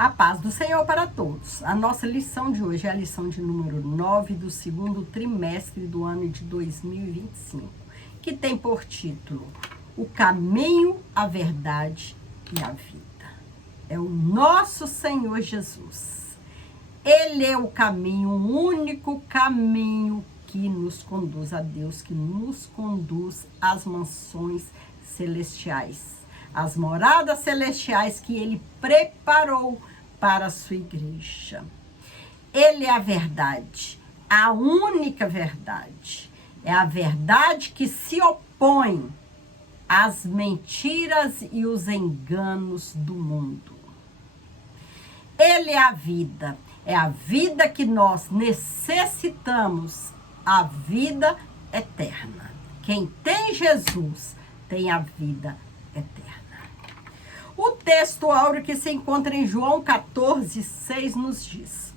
A paz do Senhor para todos. A nossa lição de hoje é a lição de número 9 do segundo trimestre do ano de 2025, que tem por título O Caminho, a Verdade e a Vida. É o nosso Senhor Jesus. Ele é o caminho, o único caminho que nos conduz a Deus, que nos conduz às mansões celestiais, as moradas celestiais que Ele preparou para a sua igreja. Ele é a verdade, a única verdade. É a verdade que se opõe às mentiras e os enganos do mundo. Ele é a vida que nós necessitamos, a vida eterna. Quem tem Jesus tem a vida eterna. O texto áureo que se encontra em João 14:6 nos diz: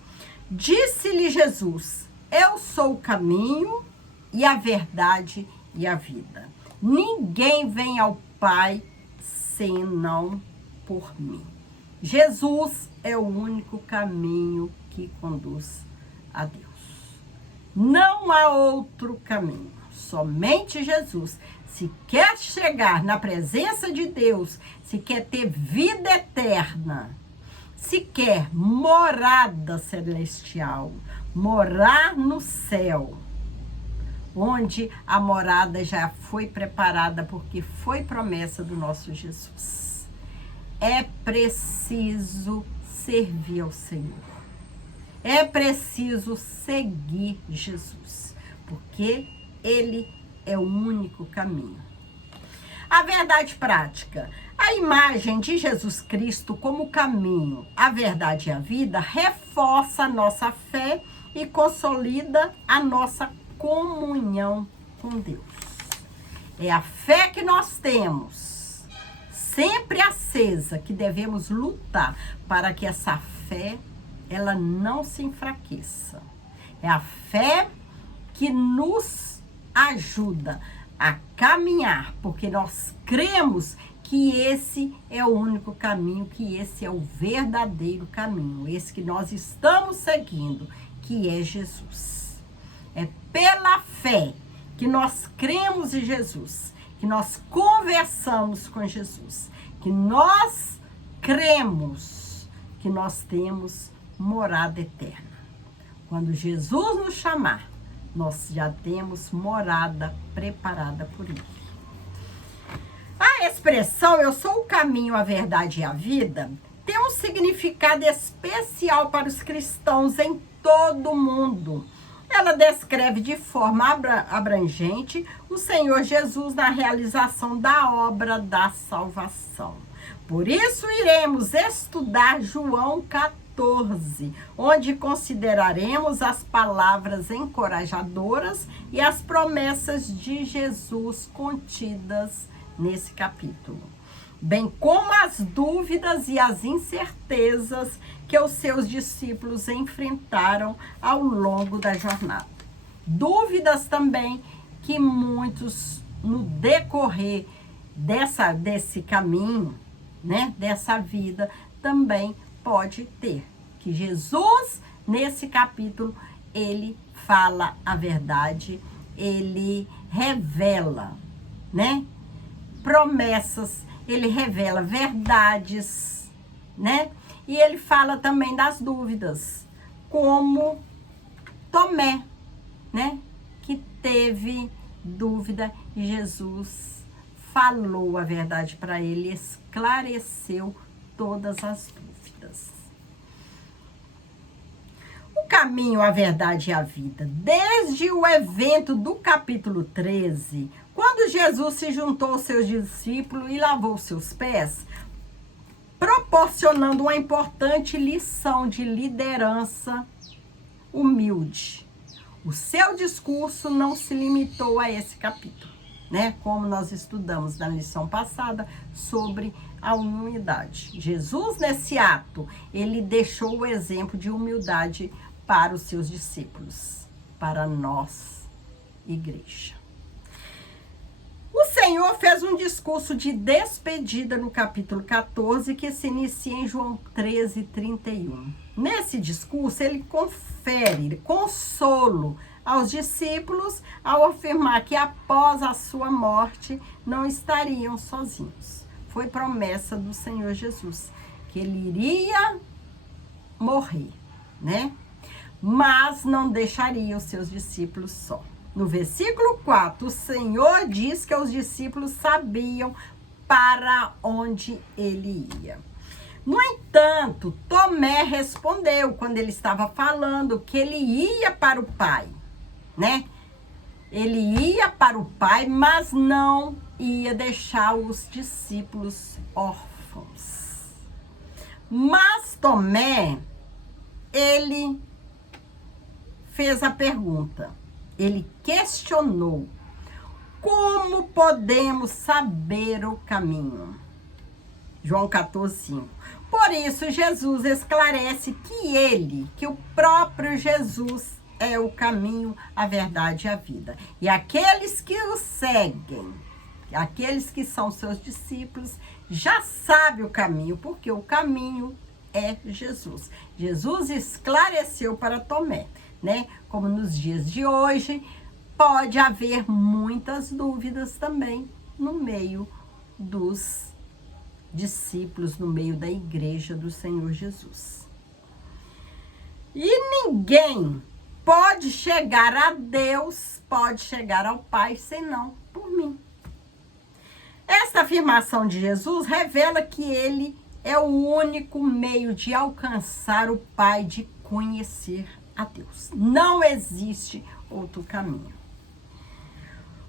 Disse-lhe Jesus, eu sou o caminho e a verdade e a vida. Ninguém vem ao Pai senão por mim. Jesus é o único caminho que conduz a Deus. Não há outro caminho, somente Jesus. Se quer chegar na presença de Deus, se quer ter vida eterna, se quer morada celestial, morar no céu, onde a morada já foi preparada porque foi promessa do nosso Jesus, é preciso servir ao Senhor. É preciso seguir Jesus, porque Ele é o único caminho. A verdade prática. A imagem de Jesus Cristo como caminho, a verdade e a vida reforça a nossa fé e consolida a nossa comunhão com Deus. É a fé que nós temos, sempre acesa, que devemos lutar para que essa fé ela não se enfraqueça. É a fé que nos ajuda a caminhar, porque nós cremos que esse é o único caminho, que esse é o verdadeiro caminho, esse que nós estamos seguindo, que é Jesus. É pela fé que nós cremos em Jesus, que nós conversamos com Jesus, que nós cremos que nós temos morada eterna. Quando Jesus nos chamar, nós já temos morada preparada por Ele. A expressão eu sou o caminho, a verdade e a vida tem um significado especial para os cristãos em todo o mundo. Ela descreve de forma abrangente o Senhor Jesus na realização da obra da salvação. Por isso iremos estudar João 14, onde consideraremos as palavras encorajadoras e as promessas de Jesus contidas nesse capítulo, bem como as dúvidas e as incertezas que os seus discípulos enfrentaram ao longo da jornada. Dúvidas também que muitos, no decorrer desse caminho, dessa vida, também pode ter. Que Jesus, nesse capítulo, ele fala a verdade, ele revela, promessas, ele revela verdades, E ele fala também das dúvidas, como Tomé, que teve dúvida e Jesus falou a verdade para ele, esclareceu todas as dúvidas. O caminho, a verdade e a vida. Desde o evento do capítulo 13, quando Jesus se juntou aos seus discípulos e lavou seus pés, proporcionando uma importante lição de liderança humilde. O seu discurso não se limitou a esse capítulo, como nós estudamos na lição passada sobre a humildade. Jesus, nesse ato, ele deixou o exemplo de humildade para os seus discípulos, para nós, igreja. O Senhor fez um discurso de despedida no capítulo 14, que se inicia em João 13:31. Nesse discurso, ele confere consolo aos discípulos ao afirmar que após a sua morte não estariam sozinhos. Foi promessa do Senhor Jesus, que ele iria morrer, né? Mas não deixaria os seus discípulos só. No versículo 4, o Senhor diz que os discípulos sabiam para onde ele ia. No entanto, Tomé respondeu quando ele estava falando que ele ia para o Pai, né? Ele ia para o Pai, mas não ia deixar os discípulos órfãos. Mas Tomé, ele fez a pergunta. Ele questionou: como podemos saber o caminho? João 14:5. Por isso, Jesus esclarece que o próprio Jesus é o caminho, a verdade e a vida. E aqueles que o seguem, aqueles que são seus discípulos, já sabem o caminho, porque o caminho é Jesus. Jesus esclareceu para Tomé, né? Como nos dias de hoje, pode haver muitas dúvidas também no meio dos discípulos, no meio da igreja do Senhor Jesus. E ninguém pode chegar a Deus, pode chegar ao Pai, senão por mim. Esta afirmação de Jesus revela que ele é o único meio de alcançar o Pai, de conhecer a Deus. Não existe outro caminho.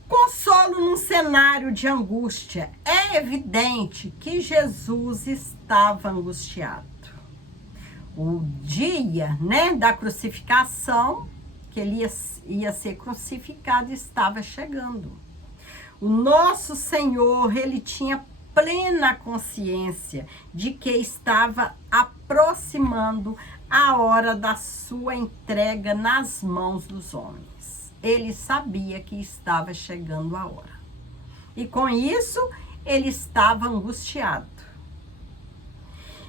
Consolo num cenário de angústia. É evidente que Jesus estava angustiado. O dia, né, da crucificação, que ele ia ser crucificado, estava chegando. O nosso Senhor, ele tinha plena consciência de que estava aproximando a hora da sua entrega nas mãos dos homens. Ele sabia que estava chegando a hora. E com isso, ele estava angustiado.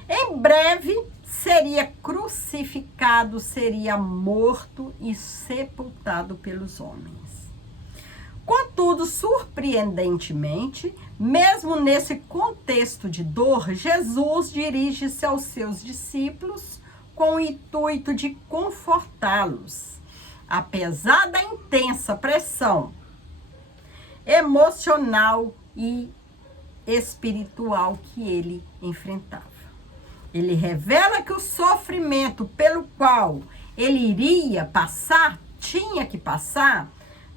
Em breve, seria crucificado, seria morto e sepultado pelos homens. Contudo, surpreendentemente, mesmo nesse contexto de dor, Jesus dirige-se aos seus discípulos com o intuito de confortá-los, apesar da intensa pressão emocional e espiritual que ele enfrentava. Ele revela que o sofrimento pelo qual ele iria passar, tinha que passar,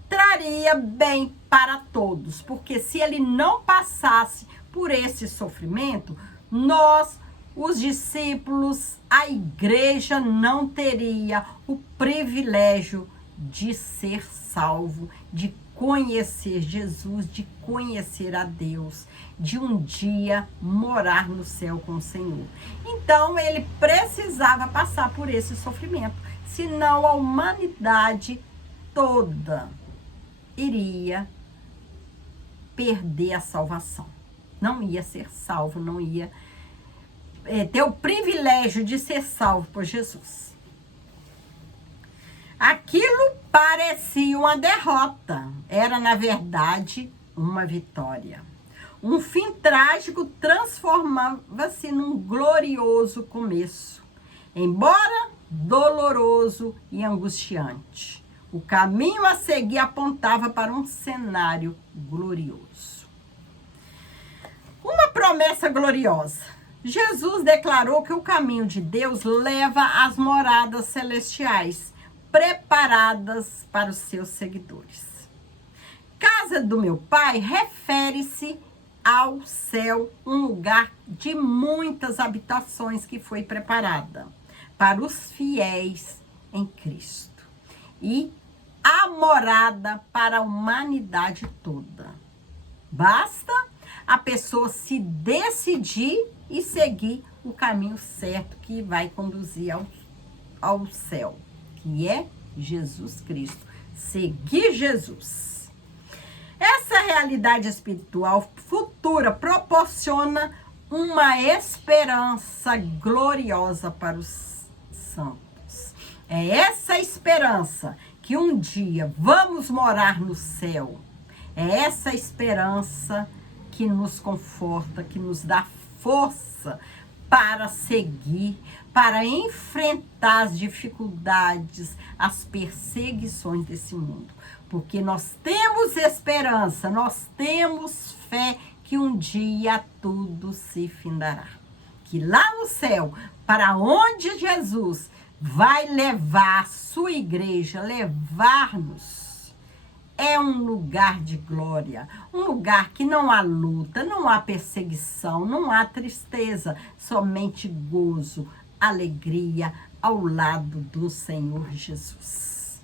traria bem para todos, porque se ele não passasse por esse sofrimento, nós, os discípulos, a igreja não teria o privilégio de ser salvo, de conhecer Jesus, de conhecer a Deus, de um dia morar no céu com o Senhor. Então, ele precisava passar por esse sofrimento, senão a humanidade toda iria perder a salvação. Não ia ser salvo, não ia ter o privilégio de ser salvo por Jesus. Aquilo parecia uma derrota, era na verdade uma vitória. Um fim trágico transformava-se num glorioso começo, embora doloroso e angustiante. O caminho a seguir apontava para um cenário glorioso. Uma promessa gloriosa. Jesus declarou que o caminho de Deus leva às moradas celestiais, preparadas para os seus seguidores. Casa do meu Pai refere-se ao céu, um lugar de muitas habitações que foi preparada para os fiéis em Cristo. E a morada para a humanidade toda. Basta a pessoa se decidir e seguir o caminho certo que vai conduzir ao céu, que é Jesus Cristo. Seguir Jesus. Essa realidade espiritual futura proporciona uma esperança gloriosa para os santos. É essa esperança que um dia vamos morar no céu. É essa esperança que nos conforta, que nos dá força para seguir, para enfrentar as dificuldades, as perseguições desse mundo. Porque nós temos esperança, nós temos fé que um dia tudo se findará. Que lá no céu, para onde Jesus vai levar a sua igreja, levar-nos, é um lugar de glória, um lugar que não há luta, não há perseguição, não há tristeza, somente gozo, alegria ao lado do Senhor Jesus.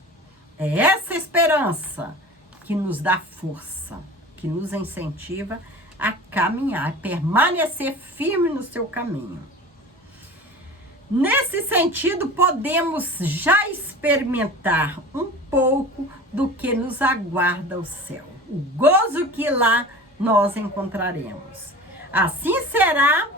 É essa esperança que nos dá força, que nos incentiva a caminhar, a permanecer firme no seu caminho. Nesse sentido, podemos já experimentar um pouco do que nos aguarda o céu, o gozo que lá nós encontraremos. Assim será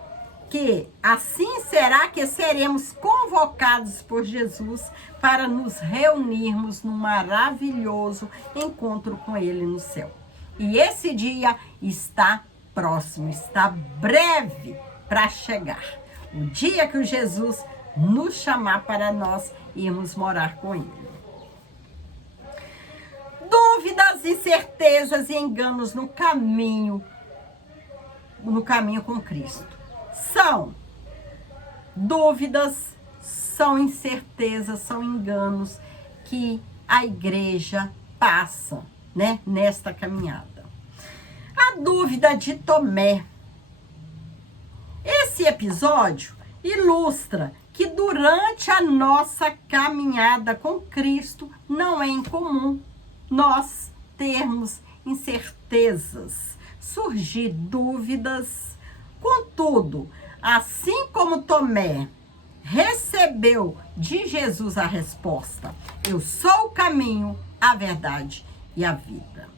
que seremos convocados por Jesus para nos reunirmos num maravilhoso encontro com Ele no céu. E esse dia está próximo, está breve para chegar. O dia que o Jesus nos chamar para nós irmos morar com Ele. Dúvidas, incertezas e enganos no caminho com Cristo. São dúvidas, são incertezas, são enganos que a igreja passa, né, nesta caminhada. A dúvida de Tomé. Esse episódio ilustra que durante a nossa caminhada com Cristo não é incomum nós termos incertezas, surgir dúvidas. Contudo, assim como Tomé recebeu de Jesus a resposta: eu sou o caminho, a verdade e a vida.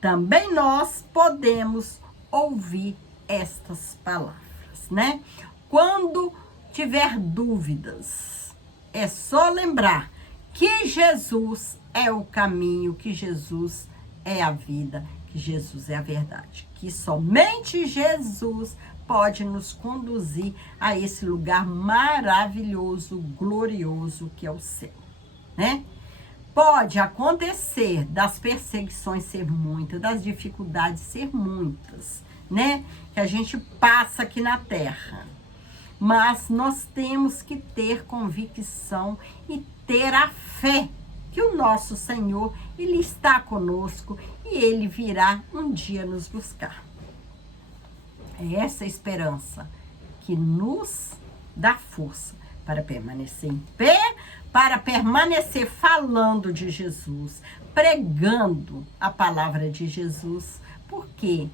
Também nós podemos ouvir estas palavras, né? Quando tiver dúvidas, é só lembrar que Jesus é o caminho, que Jesus é a vida, que Jesus é a verdade, que somente Jesus pode nos conduzir a esse lugar maravilhoso, glorioso que é o céu, né? Pode acontecer das perseguições ser muitas, das dificuldades ser muitas, né? Que a gente passa aqui na terra. Mas nós temos que ter convicção e ter a fé que o nosso Senhor, Ele está conosco e Ele virá um dia nos buscar. É essa esperança que nos dá força para permanecer em pé, para permanecer falando de Jesus, pregando a palavra de Jesus, porque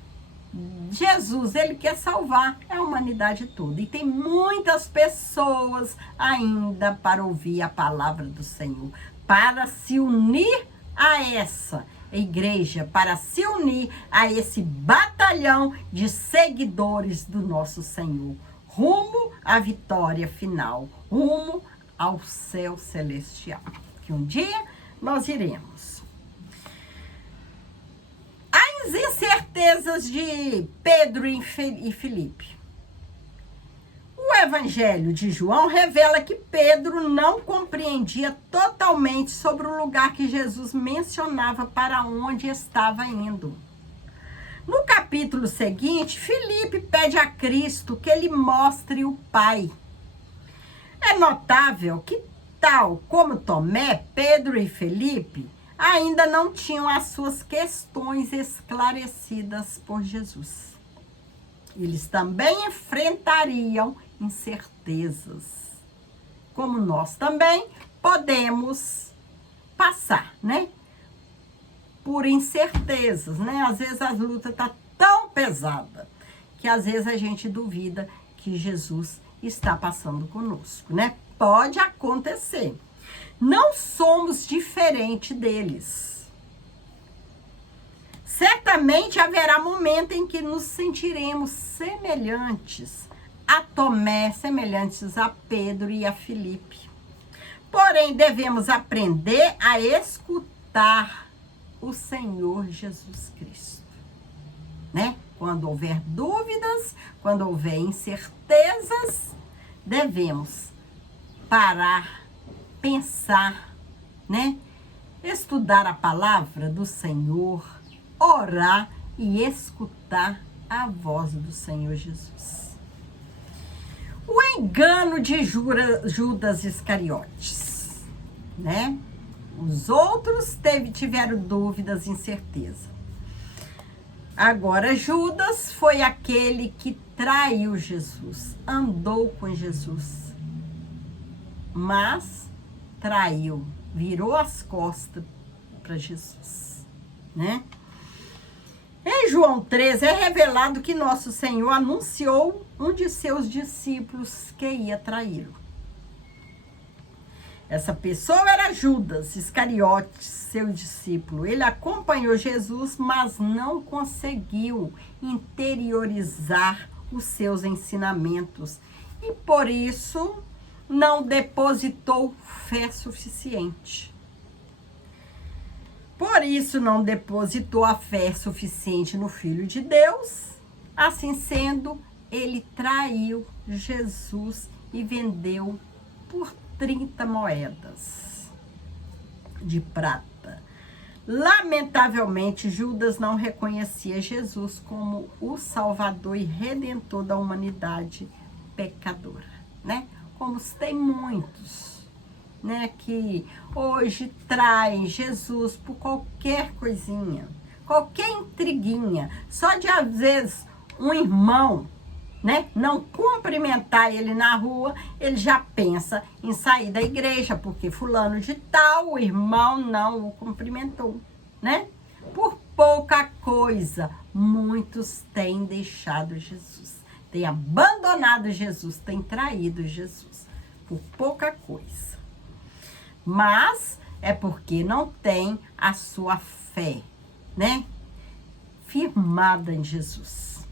Jesus, Ele quer salvar a humanidade toda. E tem muitas pessoas ainda para ouvir a palavra do Senhor, para se unir a essa igreja, para se unir a esse batalhão de seguidores do nosso Senhor, rumo à vitória final, rumo ao céu celestial, que um dia nós iremos. As incertezas de Pedro e Filipe. O Evangelho de João revela que Pedro não compreendia totalmente sobre o lugar que Jesus mencionava para onde estava indo. No capítulo seguinte, Filipe pede a Cristo que ele mostre o Pai. É notável que, tal como Tomé, Pedro e Filipe ainda não tinham as suas questões esclarecidas por Jesus. Eles também enfrentariam incertezas, como nós também podemos passar, né? Por incertezas, né? Às vezes a luta está tão pesada que às vezes a gente duvida que Jesus está passando conosco, né? Pode acontecer. Não somos diferentes deles. Certamente haverá momento em que nos sentiremos semelhantes a Tomé, semelhantes a Pedro e a Filipe. Porém, devemos aprender a escutar o Senhor Jesus Cristo, né? Quando houver dúvidas, quando houver incertezas, devemos parar, pensar, né? Estudar a palavra do Senhor, orar e escutar a voz do Senhor Jesus. O engano de Judas Iscariotes, né? Os outros tiveram dúvidas e incerteza. Agora, Judas foi aquele que traiu Jesus, andou com Jesus, mas traiu, virou as costas para Jesus, né? Em João 13 é revelado que nosso Senhor anunciou um de seus discípulos que ia traí-lo. Essa pessoa era Judas Iscariotes, seu discípulo. Ele acompanhou Jesus, mas não conseguiu interiorizar os seus ensinamentos e, por isso, não depositou fé suficiente. Por isso, não depositou a fé suficiente no Filho de Deus. Assim sendo, ele traiu Jesus e vendeu por 30 moedas de prata. Lamentavelmente, Judas não reconhecia Jesus como o Salvador e Redentor da humanidade pecadora, né? Como tem muitos, né, que hoje traem Jesus por qualquer coisinha, qualquer intriguinha, só de às vezes um irmão, né, não cumprimentar ele na rua, ele já pensa em sair da igreja, porque fulano de tal, o irmão não o cumprimentou, né? Por pouca coisa, muitos têm deixado Jesus, têm abandonado Jesus, têm traído Jesus, por pouca coisa. Mas é porque não tem a sua fé, né, firmada em Jesus.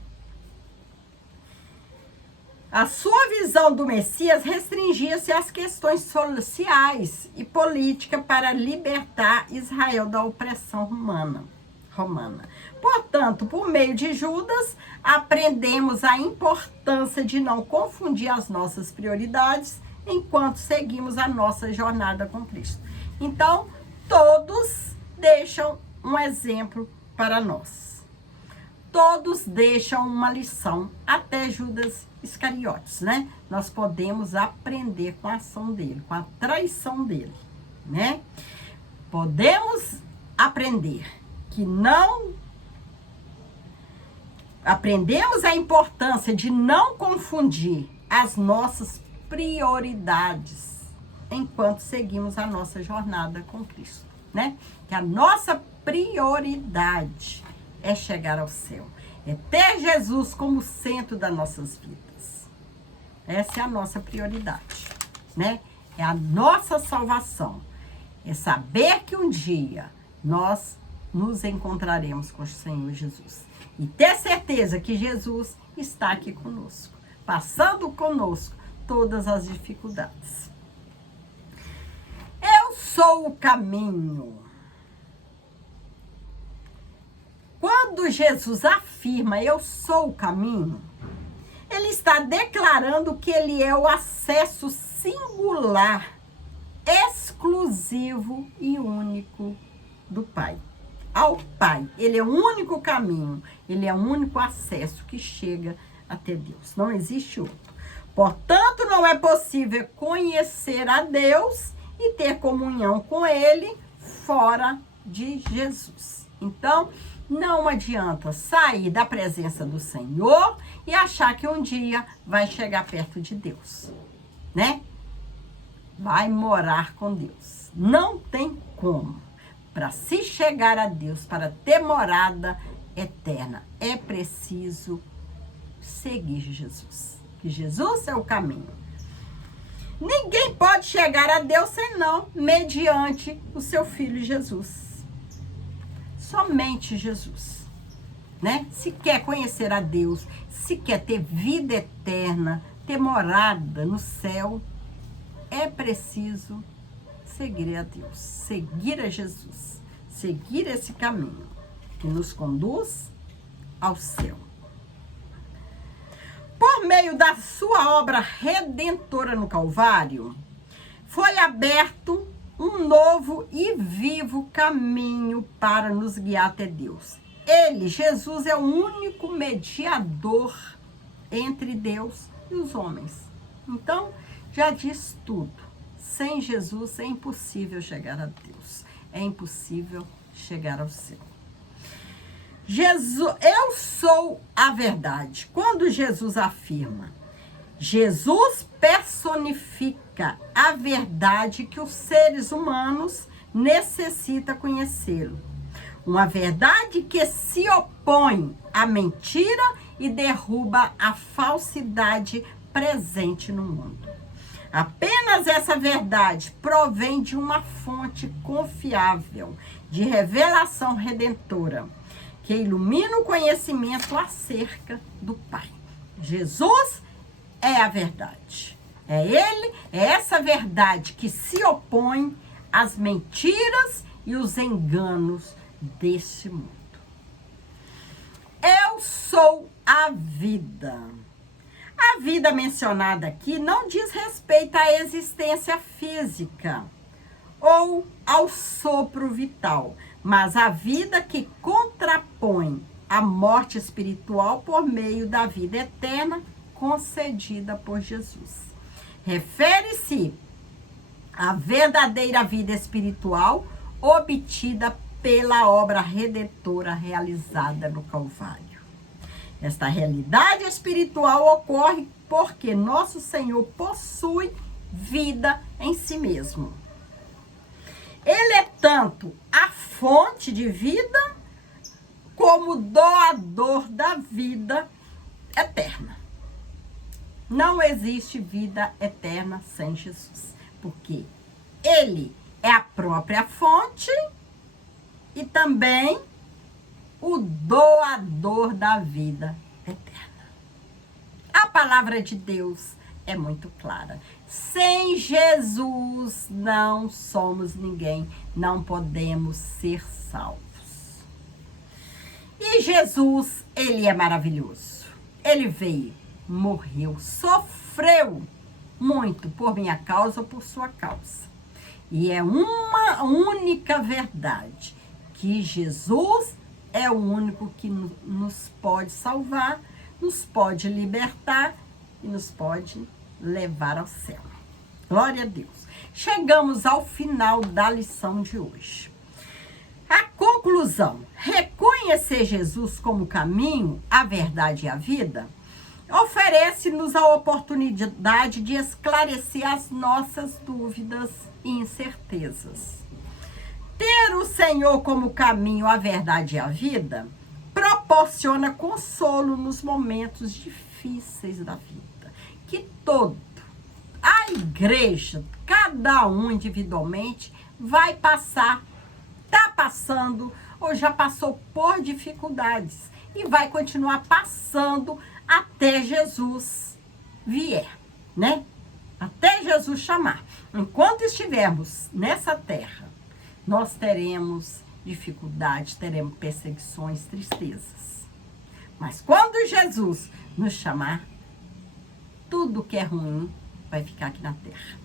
A sua visão do Messias restringia-se às questões sociais e políticas para libertar Israel da opressão romana. Portanto, por meio de Judas, aprendemos a importância de não confundir as nossas prioridades enquanto seguimos a nossa jornada com Cristo. Então, todos deixam um exemplo para nós. Todos deixam uma lição, até Judas Iscariotes, né? Nós podemos aprender com a ação dele, com a traição dele, né? Podemos aprender que não... Aprendemos a importância de não confundir as nossas prioridades enquanto seguimos a nossa jornada com Cristo, né? Que a nossa prioridade é chegar ao céu, é ter Jesus como centro das nossas vidas. Essa é a nossa prioridade, né? É a nossa salvação, é saber que um dia nós nos encontraremos com o Senhor Jesus e ter certeza que Jesus está aqui conosco, passando conosco todas as dificuldades. Eu sou o caminho. Quando Jesus afirma eu sou o caminho, ele está declarando que ele é o acesso singular, exclusivo e único do Pai. Ao Pai. Ele é o único caminho, ele é o único acesso que chega até Deus. Não existe outro. Portanto, não é possível conhecer a Deus e ter comunhão com Ele fora de Jesus. Então, não adianta sair da presença do Senhor e achar que um dia vai chegar perto de Deus, né? Vai morar com Deus. Não tem como. Para se chegar a Deus, para ter morada eterna, é preciso seguir Jesus. Que Jesus é o caminho. Ninguém pode chegar a Deus senão mediante o seu Filho Jesus. Somente Jesus, né? Se quer conhecer a Deus, se quer ter vida eterna, ter morada no céu, é preciso seguir a Deus, seguir a Jesus, seguir esse caminho que nos conduz ao céu. Por meio da sua obra redentora no Calvário, foi aberto um novo e vivo caminho para nos guiar até Deus. Ele, Jesus, é o único mediador entre Deus e os homens. Então, já diz tudo. Sem Jesus é impossível chegar a Deus. É impossível chegar ao céu. Jesus, eu sou a verdade. Quando Jesus afirma, Jesus personifica a verdade que os seres humanos necessitam conhecê-lo. Uma verdade que se opõe à mentira e derruba a falsidade presente no mundo. Apenas essa verdade provém de uma fonte confiável de revelação redentora, que ilumina o conhecimento acerca do Pai. Jesus é a verdade. É Ele, é essa verdade que se opõe às mentiras e os enganos deste mundo. Eu sou a vida. A vida mencionada aqui não diz respeito à existência física ou ao sopro vital, mas a vida que contrapõe a morte espiritual por meio da vida eterna concedida por Jesus. Refere-se à verdadeira vida espiritual obtida pela obra redentora realizada no Calvário. Esta realidade espiritual ocorre porque nosso Senhor possui vida em si mesmo. Ele é tanto a fonte de vida como doador da vida eterna. Não existe vida eterna sem Jesus, porque Ele é a própria fonte e também o doador da vida eterna. A palavra de Deus é muito clara. Sem Jesus não somos ninguém, não podemos ser salvos. E Jesus, ele é maravilhoso. Ele veio, morreu, sofreu muito por minha causa, por sua causa. E é uma única verdade, que Jesus é o único que nos pode salvar, nos pode libertar e nos pode levar ao céu. Glória a Deus. Chegamos ao final da lição de hoje. A conclusão: reconhecer Jesus como o caminho, a verdade e a vida oferece-nos a oportunidade de esclarecer as nossas dúvidas e incertezas. Ter o Senhor como caminho, a verdade e a vida proporciona consolo nos momentos difíceis da vida. Que a igreja, cada um individualmente, vai passar, está passando ou já passou por dificuldades e vai continuar passando até Jesus vier, né? Até Jesus chamar. Enquanto estivermos nessa terra, nós teremos dificuldades, teremos perseguições, tristezas. Mas quando Jesus nos chamar, tudo que é ruim vai ficar aqui na terra.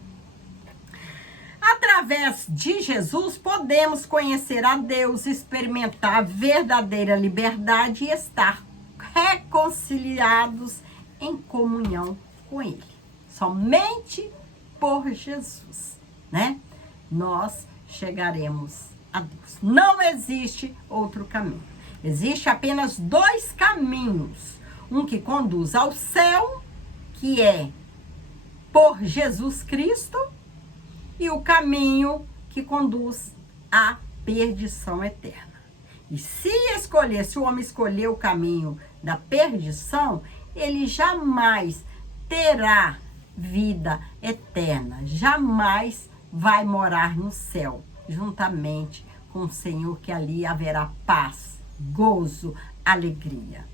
Através de Jesus, podemos conhecer a Deus, experimentar a verdadeira liberdade e estar reconciliados em comunhão com Ele. Somente por Jesus, né? Nós chegaremos a Deus. Não existe outro caminho. Existe apenas dois caminhos. Um que conduz ao céu, que é por Jesus Cristo, e o caminho que conduz à perdição eterna. E se o homem escolher o caminho da perdição, ele jamais terá vida eterna, jamais vai morar no céu, juntamente com com o Senhor, que ali haverá paz, gozo, alegria.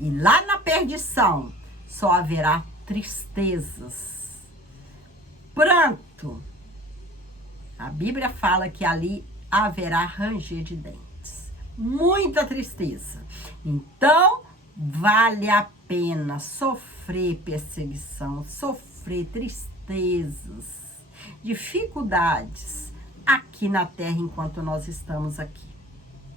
E lá na perdição só haverá tristezas, pranto. A Bíblia fala que ali haverá ranger de dentes, muita tristeza. Então, vale a pena sofrer perseguição, sofrer tristezas, dificuldades aqui na terra enquanto nós estamos aqui,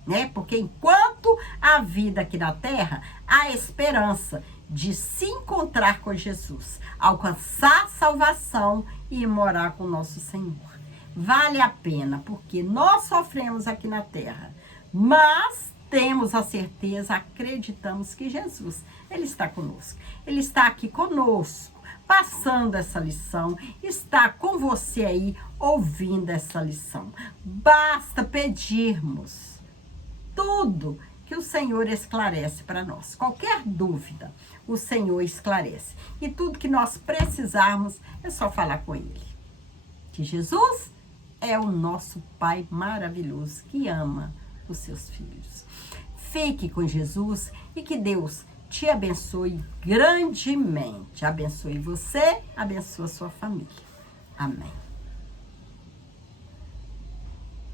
né? Porque enquanto há vida aqui na terra, há esperança de se encontrar com Jesus, alcançar salvação e morar com o nosso Senhor. Vale a pena, porque nós sofremos aqui na terra, mas temos a certeza, acreditamos que Jesus, Ele está conosco. Ele está aqui conosco, passando essa lição, está com você aí, ouvindo essa lição. Basta pedirmos tudo que o Senhor esclarece para nós. Qualquer dúvida, o Senhor esclarece. E tudo que nós precisarmos, é só falar com Ele. Que Jesus é o nosso Pai maravilhoso que ama os seus filhos. Fique com Jesus e que Deus te abençoe grandemente. Abençoe você, abençoe a sua família. Amém.